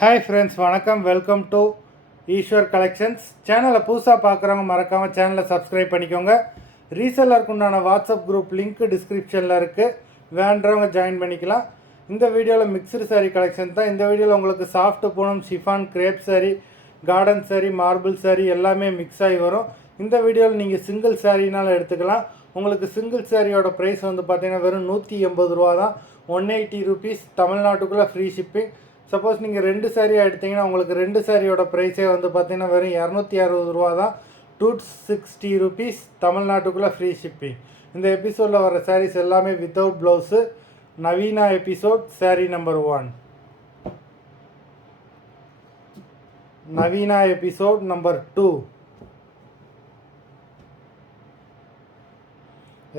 Hi friends, வணக்கம். Welcome to Eswar collections. சேனலை புதுசாக பார்க்குறவங்க மறக்காமல் சேனலை சப்ஸ்கிரைப் பண்ணிக்கோங்க. ரீசெல்லருக்கு உண்டான வாட்ஸ்அப் குரூப் லிங்க் டிஸ்கிரிப்ஷனில் இருக்குது, வேண்டவங்க ஜாயின் பண்ணிக்கலாம். இந்த வீடியோவில் மிக்சடு சாரீ கலெக்ஷன் தான். இந்த வீடியோவில் உங்களுக்கு soft poonam, chiffon, crepe sari, cotton sari, marble sari எல்லாமே மிக்ஸ் ஆகி வரும். இந்த வீடியோவில் நீங்கள் சிங்கிள் சாரீனாலும் எடுத்துக்கலாம். உங்களுக்கு சிங்கிள் சாரியோட ப்ரைஸ் வந்து பார்த்தீங்கன்னா வெறும் 180 ரூபா தான். 180 ருபீஸ், தமிழ்நாட்டுக்குள்ளே ஃப்ரீ ஷிப்பிங். சப்போஸ் நீங்கள் 2 சாரியாக எடுத்திங்கன்னா உங்களுக்கு 2 சாரியோட ப்ரைஸே வந்து பார்த்தீங்கன்னா வெறும் 260 ரூபா தான். 260 ருபீஸ், தமிழ்நாட்டுக்குள்ளே ஃப்ரீ ஷிப்பிங். இந்த எபிசோடில் வர சாரீஸ் எல்லாமே without blouse. Naveena episode sari number 1. Naveena episode number 2.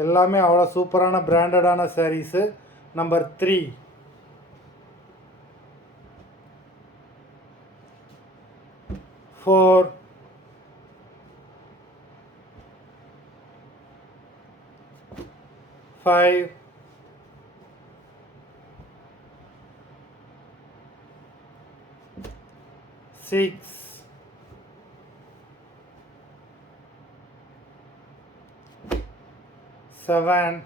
எல்லாமே அவ்வளோ சூப்பரான பிராண்டடான சாரீஸு. நம்பர் 3. Four, 5, 6, 7,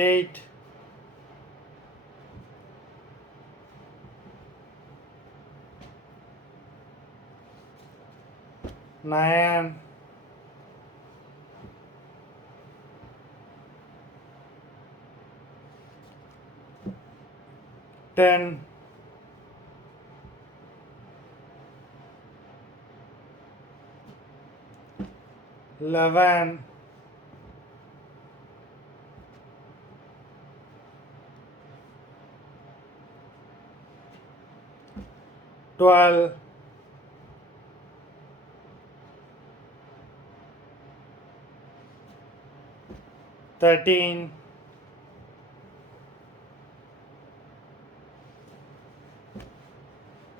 8, 9, 10, 11, 12, 13,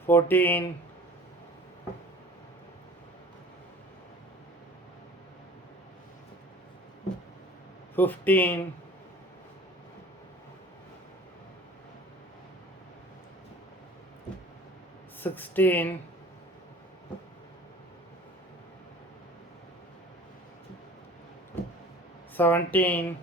14, 15, 16, 17,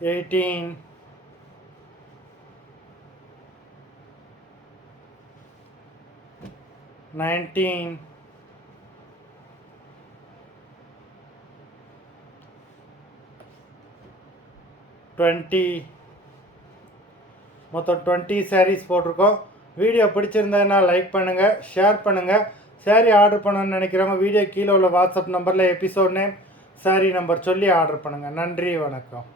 18, 19, 20. மொத்தம் 20 சாரீஸ் போட்டிருக்கோம். வீடியோ பிடிச்சிருந்ததுன்னா லைக் பண்ணுங்கள், ஷேர் பண்ணுங்கள். சாரீ ஆர்டர் பண்ணணும்னு நினைக்கிறவங்க வீடியோ கீழே உள்ள வாட்ஸ்அப் நம்பரில் எபிசோட் நேம், சாரீ நம்பர் சொல்லி ஆர்டர் பண்ணுங்கள். நன்றி, வணக்கம்.